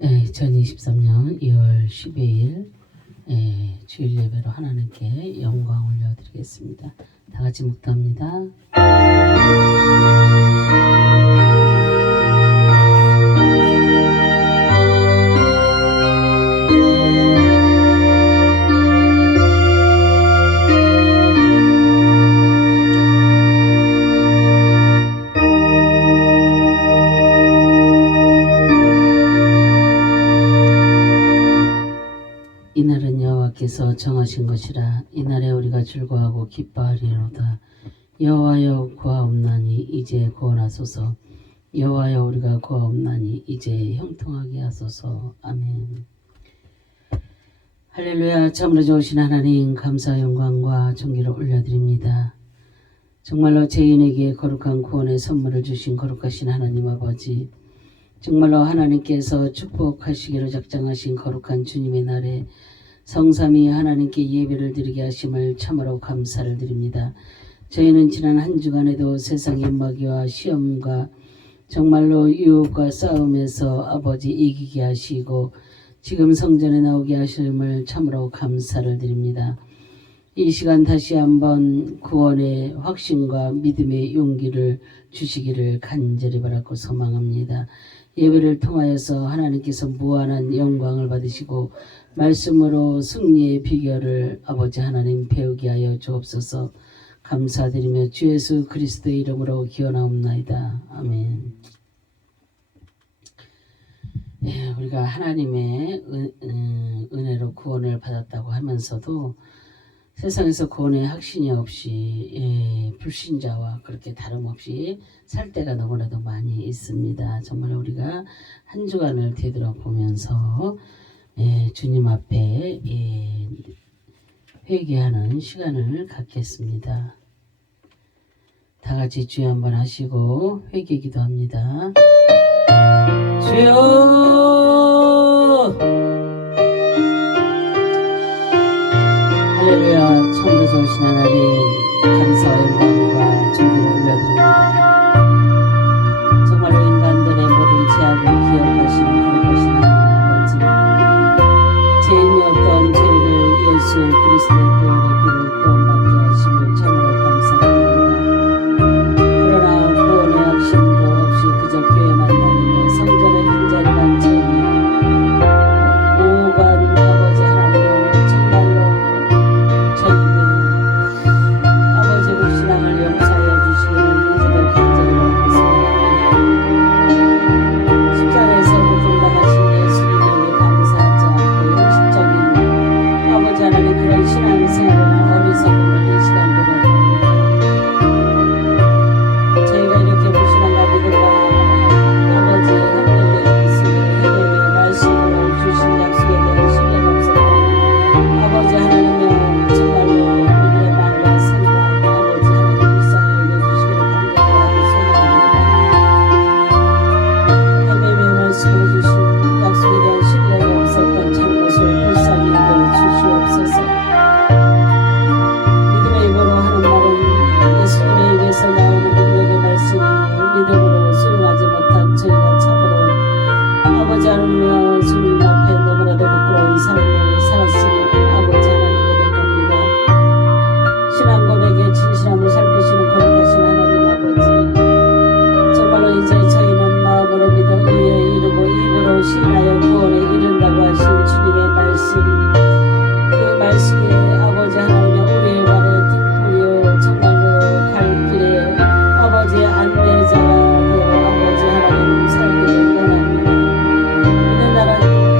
2023년 2월 12일 주일 예배로 하나님께 영광 올려드리겠습니다. 다 같이 묵도합니다. 이날은 여호와께서 정하신 것이라. 이날에 우리가 즐거워하고 기뻐하리로다. 여호와여 구하옵나니 이제 구원하소서. 여호와여 우리가 구하옵나니 이제 형통하게 하소서. 아멘. 할렐루야. 참으로 좋으신 하나님, 감사 영광과 존귀를 올려드립니다. 정말로 죄인에게 거룩한 구원의 선물을 주신 거룩하신 하나님 아버지, 정말로 하나님께서 축복하시기로 작정하신 거룩한 주님의 날에 성삼위 하나님께 예배를 드리게 하심을 참으로 감사를 드립니다. 저희는 지난 한 주간에도 세상의 마귀와 시험과 정말로 유혹과 싸움에서 아버지 이기게 하시고 지금 성전에 나오게 하심을 참으로 감사를 드립니다. 이 시간 다시 한번 구원의 확신과 믿음의 용기를 주시기를 간절히 바라고 소망합니다. 예배를 통하여서 하나님께서 무한한 영광을 받으시고 말씀으로 승리의 비결을 아버지 하나님 배우게 하여 주옵소서. 감사드리며 주 예수 그리스도의 이름으로 기원하옵나이다. 아멘. 우리가 하나님의 은혜로 구원을 받았다고 하면서도 세상에서 구원의 확신이 없이 불신자와 그렇게 다름없이 살 때가 너무나도 많이 있습니다. 정말 우리가 한 주간을 되돌아보면서 주님 앞에 회개하는 시간을 갖겠습니다. 다 같이 주여 한번 하시고 회개 기도합니다. 주여! 할렐루야. 참으로 좋으신 하나님, 감사와 영광과 존귀를 올려드립니다. 정말로 인간들의 모든 죄악을 기억하시는 거룩하신 하나님 아버지, 죄인이었던 저희를 예수 그리스도의 구원의 피로 구원받게 하심을 참으로 감사드립니다. 그러나 구원의 확신도 없이 그저 교회만 다니며 성전의 빈자리만 채우며 오간 아버지 하나님, 정말로 저희들 아버지 불신앙을 용서하여 주시기를 이제도 간절히 바라겠습니다. 십자가에서 고통당하신 예수님에게 감사하지 않고 형식적인 아버지 하나님 그런 신앙생활이나 어리석음을 이 시간 고백합니다. 저희가 이렇게 불신앙과 믿음과 아버지 흔들림 있으며 헤매며 말씀으로 주신 약속에 대한 신뢰가 없었던 아버지 하나님여, 정말로 우리들의 마음과 생각 아버지 하나님 불쌍히 여겨주시기를 간절히 소망합니다. 헤매며 말씀해 주신 약속에 대한 신뢰가 없었던 잘못을 불쌍히 여겨주시옵소서. 믿음의 입으로 하는 말은 예수님의 입에서 나오는 능력의 말씀이 믿음으로 수용하지 못한 저희가 참으로 아버지 하나님여, 주님 앞에 너무나도 부끄러운 삶을 살았음을 아버지 하나님 고백합니다. 신앙 고백에 진실함을 살피시는 거룩하신 하나님 아버지, 정말로 이제 저희는 마음으로 믿어 의에 이르고 입으로 시인하여 구원에 이른다고 하신 주님의 말씀, 그 말씀이 아버지 하나님 우리의 발에 등불이요 정말로 갈 길에 아버지의 안내자가 되어 아버지 하나님 살기를 원합니다. 이는 나는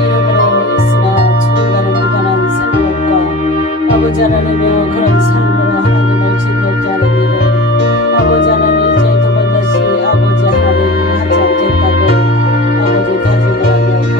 이름으로 있으나 주님과는 무관한 생각과 아버지 하나님의 그런 삶으로 하나님을 진노케 하는 일을 아버지 하나님 이제 두 번 다시 아버지 하나님 하지 않겠다고 아버지 다짐을 하며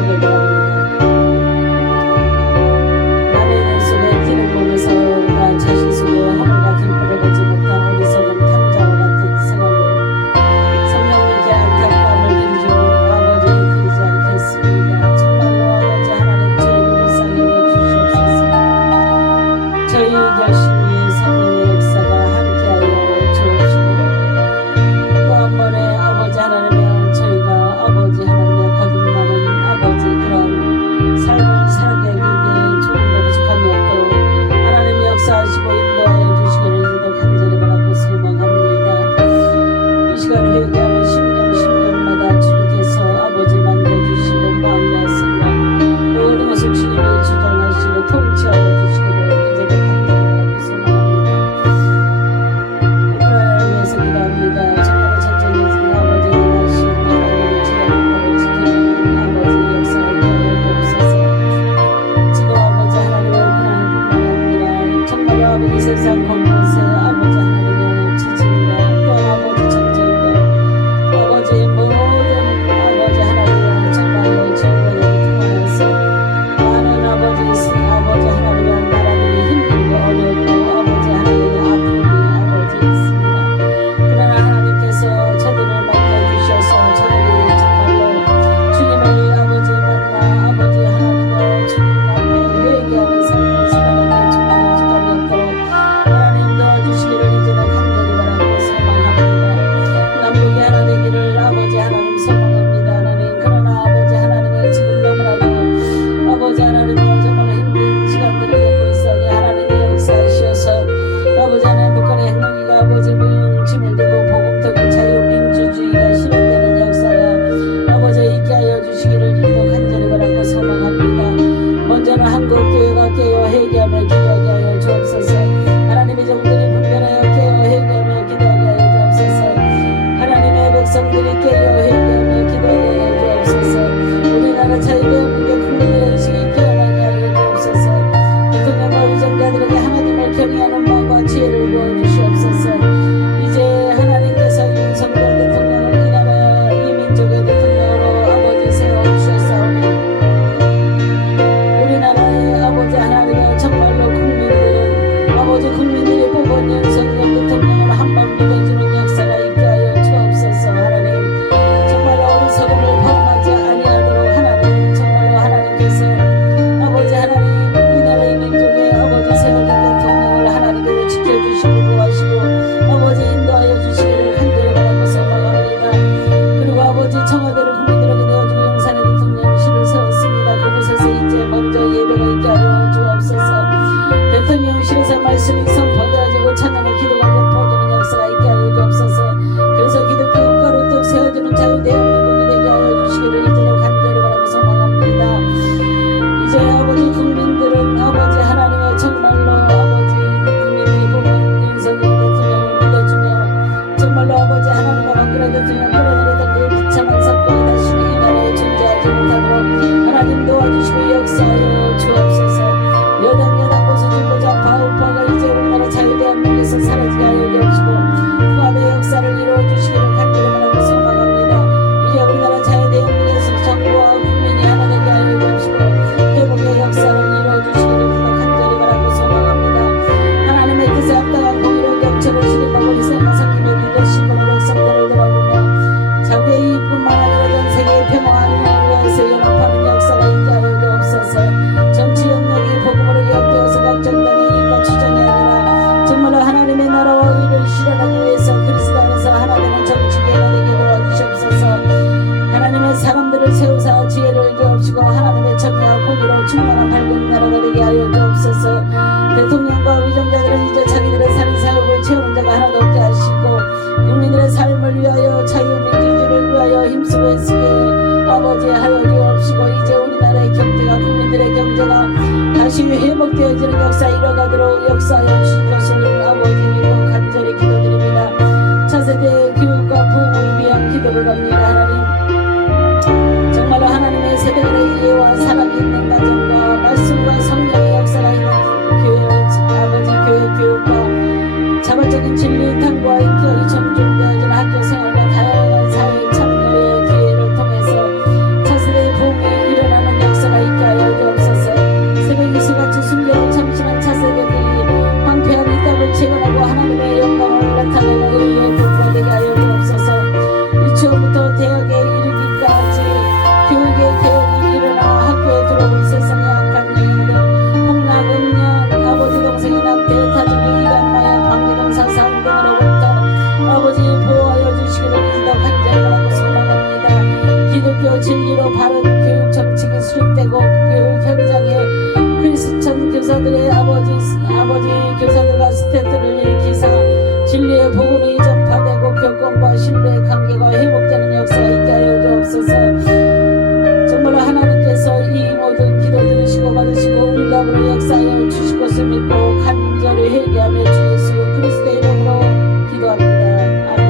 우리나라 자유대한민국 국민들의 의식이 깨어나게 하여 주옵소서. 대통령과 위정자들에게 하나님을 경외하는 마음과 지혜를 부어주시옵소서. 이제 하나님께서 윤석열 대통령을 이 나라 이 민족의 대통령으로 아버지 세워주셨사오니 우리나라의 아버지 하나님의 정말로 국민들은 아버지 국민들이 뽑은 윤석열 대통령을 한번 믿어주는 역사가 있게 하여 주옵소서. 하나님 정말로 우리 서금을 포함하지 아니하도록 하나님 정말로 하나님께서 아버지 하나님 이 나라의 민족의 아버지 세워진 대통령을 하나님께서 지켜주시고 구하시고 아버지 인도하여 주시기를 간절히 바라고 소망합니다. 그리고 아버지 청와대를 국민들에게 내어주고 용산의 대통령실을 세웠습니다. 그곳에서 이제 먼저 예배가 있게 하여 주옵소서. 대통령실에서 말씀이 선포되어지고 찬양과 기도가 배포되는 역사가 있게 하여 주옵소서. 그래서 기독교 국가로 또 세워주는 자유대한민국이 되게 하여 주시기를 이제로 간절히 바라고 소망합니다. 이제 아버지 국민들은 아버지 하나님의 정말로 아버지 국민들이 뽑은 윤석열 대통령을 믿어주며 정말로 아버지 하나님과 박근혜 대통령 끌어내리던 그 비참한 사건이 다시 이 나라에 존재하지 못하도록 하나님 도와주시고 역사하여 주옵소서. 여당 보수 진보 좌파 우파가 이제 우리나라 자유대한민국에서 사라지게 하여 주옵시고 통합의 역사를 이루어주시기를 간절히 바라고 소망합니다. 이제 우리나라 자유대한민국에서 정부와 국민이 하나 되게 하여 주옵시고 회복의 역사를 이루어주시기를 간절히 바라고 소망합니다. 하나님의 뜻에 합당한 공의로 격처를 실행하고 희생과 섬김의 리더십으로 백성들을 돌아보며 자국의 이익뿐만 아니라 전 세계의 평화한 영을 위해서 연합하는 역사가 있게 하여 주옵소서. 정치 영역이 복음으로 기억되어서 각 정당의 이익과 추정이 아니라 정말로 하나님의 나라와 의를 실현하기 위해서 그리스도 안에서 하나 되는 정치계가 되게 도와주시옵소서. 하나님의 사람들을 세우사 지혜를 주옵시고 하나님의 정의와 공의로 충만한 밝은 나라가 되게 하여 주옵소서. 대통령과 위정자들은 이제 자기들의 살인사욕을 채우는 자가 하나도 없게 하시고 국민들의 삶을 위하여 자유민주주의를 위하여 힘쓰고 애쓰게 아버지 하여 주옵시고 이제 우리나라의 경제가 국민들의 경제가 다시 회복되어지는 역사 이뤄가도록 역사하여 주실 것을 아버지 믿고 간절히 기도드립니다. 차세대의 교육과 부흥을 위한 기도를 합니다. 하나님 정말로 하나님의 세대간의 이해와 사랑이 있는 가정과 말씀과 성령의 역사가 있는 아버지 교회 교육과 자발적인 진리 탐구와 인격이 정중되어지는 학교 생활과 다양한 사회 참여의 기회를 통해서 차세대의 부흥이 일어나는 역사가 있게 하여 주옵소서. 새벽 이슬같이 순결하고 참신한 차세대들이 황폐한 이 땅을 재건하고 하나님의 영광을 나타내는 의의 도구가 되게 하여 주옵소서. 유치원부터 대학에 이르기까지 교육의 개혁이 일어나 학교에 들어온 세상의 악한 영향들 폭락, 음년, 아버지 동생의 낙태, 타종의 이단, 마약, 방기동 사상 등으로부터 아버지 보호하여 주시기를 인도 간절히 바라고 소망합니다. 기독교 진리로 바른 교육 정책이 수립되고 교육 현장에 크리스천 교사들의 아버지 교사들과 스태프를 일으키사 진리의 복음이 전파되고 교권과 신뢰의 관계가 회복되는 역사가 있게 하여 주옵소서. 정말로 하나님께서 이 모든 기도 들으시고 받으시고 응답으로 역사하여 주실 것을 믿고 간절히 회개하며 주 예수 그리스도의 이름으로 기도합니다. 아멘.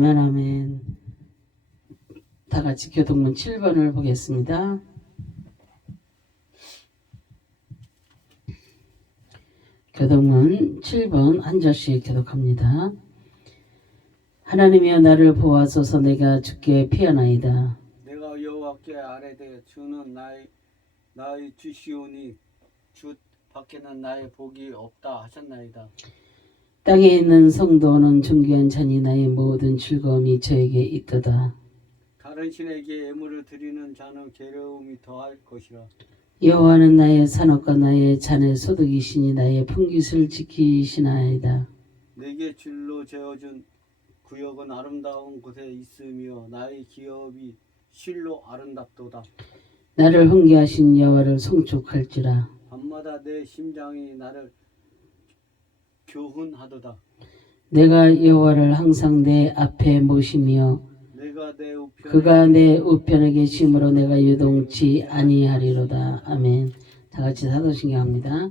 아멘 아멘. 다 같이 교동문 7번을 보겠습니다. 교동문 7번 한 절씩 교독합니다. 하나님이여 나를 보아소서. 내가 주께 피하나이다. 내가 여호와께 아뢰되 주는 나의 주시오니 주 밖에는 나의 복이 없다 하셨나이다. 땅에 있는 성도는 존귀한 자니 나의 모든 즐거움이 저에게 있도다. 다른 신에게 예물을 드리는 자는 괴로움이 더할 것이라. 여호와는 나의 산업과 나의 잔의 소득이시니 나의 풍깃을 지키시나이다. 내게 줄로 재어준 구역은 아름다운 곳에 있으며 나의 기업이 실로 아름답도다. 나를 훈계하신 여호와를 송축할지라. 밤마다 내 심장이 나를 교훈하도다. 내가 여호와를 항상 내 앞에 모시며 그가 내 우편에 계심으로 내가 유동치 아니하리로다. 아멘. 다 같이 사도신경합니다.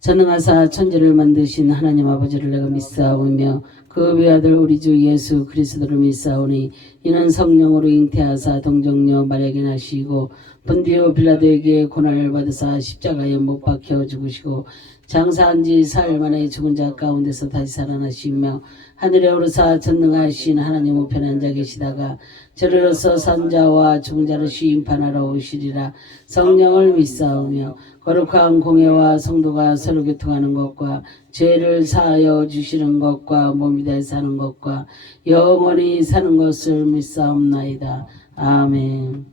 전능하사 천지를 만드신 하나님 아버지를 내가 믿사오며 그 외아들 우리 주 예수 그리스도를 믿사오니 이는 성령으로 잉태하사 동정녀 마리아에게 나시고 본디오 빌라도에게 고난을 받으사 십자가에 못 박혀 죽으시고 장사한 지 사흘 만에 죽은 자 가운데서 다시 살아나시며 하늘에 오르사 전능하신 하나님 우편에 앉아 계시다가 저리로서 산자와 죽은 자를 심판하러 오시리라. 성령을 믿사오며 거룩한 공예와 성도가 서로 교통하는 것과 죄를 사하여 주시는 것과 몸이 되어 사는 것과 영원히 사는 것을 믿사옵나이다. 아멘.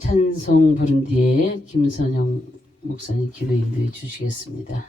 찬송 부른 뒤에 김선영 목사님 기도 인도해 주시겠습니다.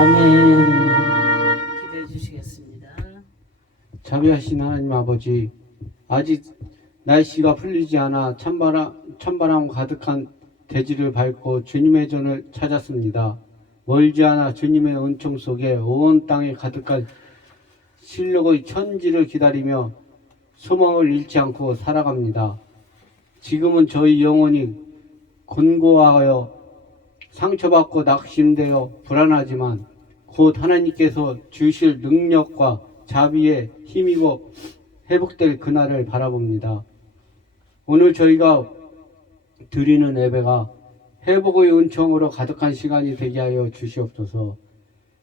아멘. 기도해 주시겠습니다. 자비하신 하나님 아버지, 아직 날씨가 풀리지 않아 찬바람 가득한 대지를 밟고 주님의 전을 찾았습니다. 멀지 않아 주님의 은총 속에 온 땅에 가득한 실력의 천지를 기다리며 소망을 잃지 않고 살아갑니다. 지금은 저희 영혼이 곤고하여 상처받고 낙심되어 불안하지만 곧 하나님께서 주실 능력과 자비에 힘입어 회복될 그날을 바라봅니다. 오늘 저희가 드리는 예배가 회복의 은총으로 가득한 시간이 되게 하여 주시옵소서.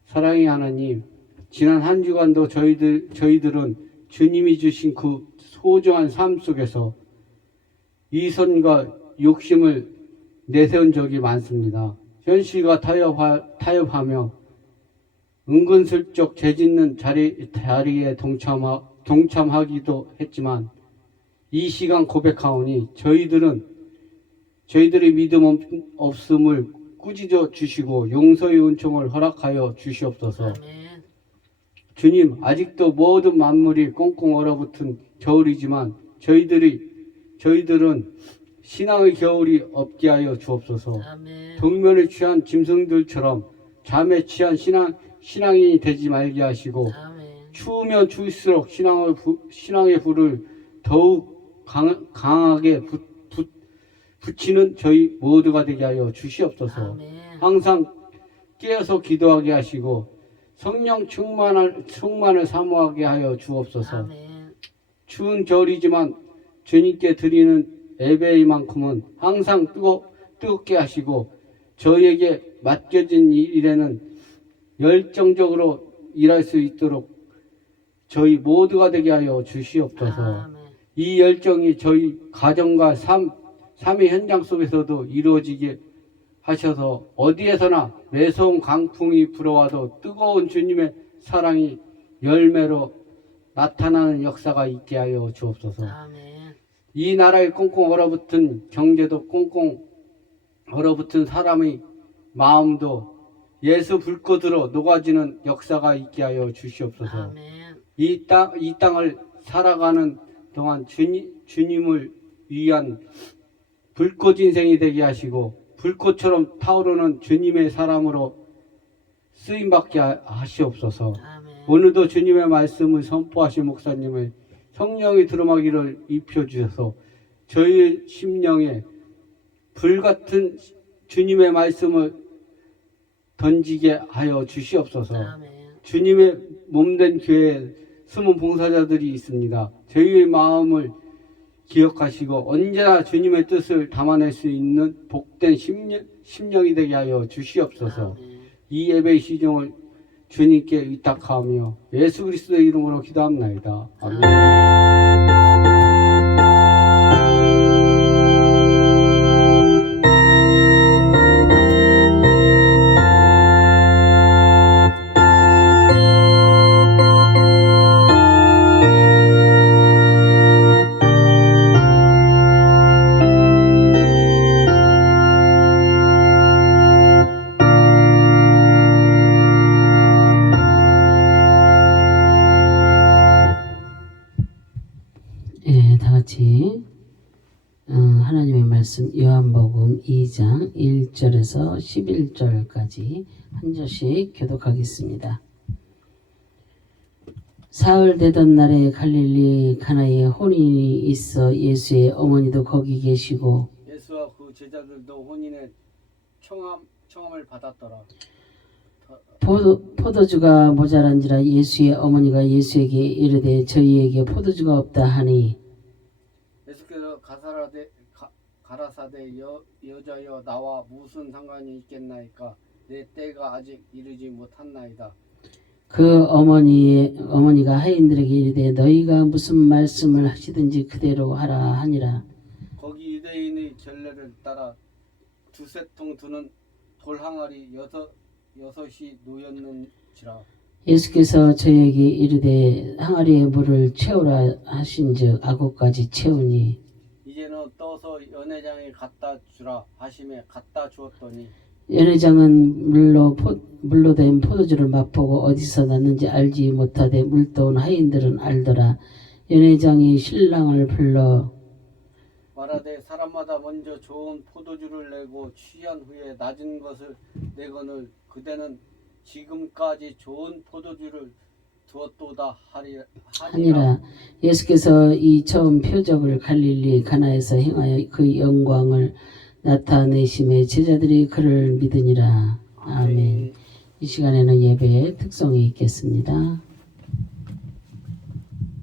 사랑의 하나님, 지난 한 주간도 저희들은 주님이 주신 그 소중한 삶 속에서 이선과 욕심을 내세운 적이 많습니다. 현실과 타협하며 은근슬쩍 죄짓는 자리에 동참하기도 했지만 이 시간 고백하오니 저희들의 믿음 없음을 꾸짖어 주시고 용서의 은총을 허락하여 주시옵소서. 아멘. 주님, 아직도 모든 만물이 꽁꽁 얼어붙은 겨울이지만 저희들은 신앙의 겨울이 없게 하여 주옵소서. 아멘. 동면에 취한 짐승들처럼 잠에 취한 신앙인이 되지 말게 하시고 아멘. 추우면 추울수록 신앙의 불을 더욱 강하게 붙이는 저희 모두가 되게 하여 주시옵소서. 아멘. 항상 깨어서 기도하게 하시고 성령 충만을 사모하게 하여 주옵소서. 아멘. 추운 겨울이지만 주님께 드리는 예배만큼은 항상 뜨겁게 하시고 저희에게 맡겨진 일에는 열정적으로 일할 수 있도록 저희 모두가 되게 하여 주시옵소서. 아멘. 이 열정이 저희 가정과 삶의 현장 속에서도 이루어지게 하셔서 어디에서나 매서운 강풍이 불어와도 뜨거운 주님의 사랑이 열매로 나타나는 역사가 있게 하여 주옵소서. 아멘. 이 나라의 꽁꽁 얼어붙은 경제도 꽁꽁 얼어붙은 사람의 마음도 예수 불꽃으로 녹아지는 역사가 있게 하여 주시옵소서. 아멘. 이 땅을 살아가는 동안 주님을 위한 불꽃 인생이 되게 하시고 불꽃처럼 타오르는 주님의 사람으로 쓰임받게 하시옵소서. 아멘. 오늘도 주님의 말씀을 선포하신 목사님의 성령의 두루마기를 입혀주셔서 저희의 심령에 불같은 주님의 말씀을 던지게 하여 주시옵소서. 아멘. 주님의 몸된 교회에 숨은 봉사자들이 있습니다. 저희의 마음을 기억하시고 언제나 주님의 뜻을 담아낼 수 있는 복된 심령이 되게 하여 주시옵소서. 아멘. 이 예배의 시종을 주님께 위탁하며 예수 그리스도의 이름으로 기도합나이다. 아멘. 예, 다 같이 하나님의 말씀 요한복음 2장 1절에서 11절까지 한 절씩 교독하겠습니다. 사흘 되던 날에 갈릴리 가나에 혼인이 있어 예수의 어머니도 거기 계시고 예수와 그 제자들도 혼인의 청함을 받았더라. 포도주가 모자란지라 예수의 어머니가 예수에게 이르되 저희에게 포도주가 없다 하니 예수께서 가라사대 여자여 나와 무슨 상관이 있겠나이까 내 때가 아직 이르지 못한나이다. 그 어머니가 하인들에게 이르되 너희가 무슨 말씀을 하시든지 그대로 하라 하니라. 거기 유대인의 결례를 따라 두세 통 드는 돌 항아리 여섯이 놓였는지라. 예수께서 저에게 이르되 항아리에 물을 채우라 하신즉 아구까지 채우니 이제는 떠서 연회장에 갖다 주라 하심에 갖다 주었더니 연회장은 물로 된 포도주를 맛보고 어디서 났는지 알지 못하되 물떠온 하인들은 알더라. 연회장이 신랑을 불러 말하되 사람마다 먼저 좋은 포도주를 내고 취한 후에 낮은 것을 내거늘 그대는 지금까지 좋은 포도주를 두었도다 하니라. 예수께서 이 처음 표적을 갈릴리 가나에서 행하여 그 영광을 나타내심에 제자들이 그를 믿으니라. 아멘. 이 시간에는 예배의 특성이 있겠습니다.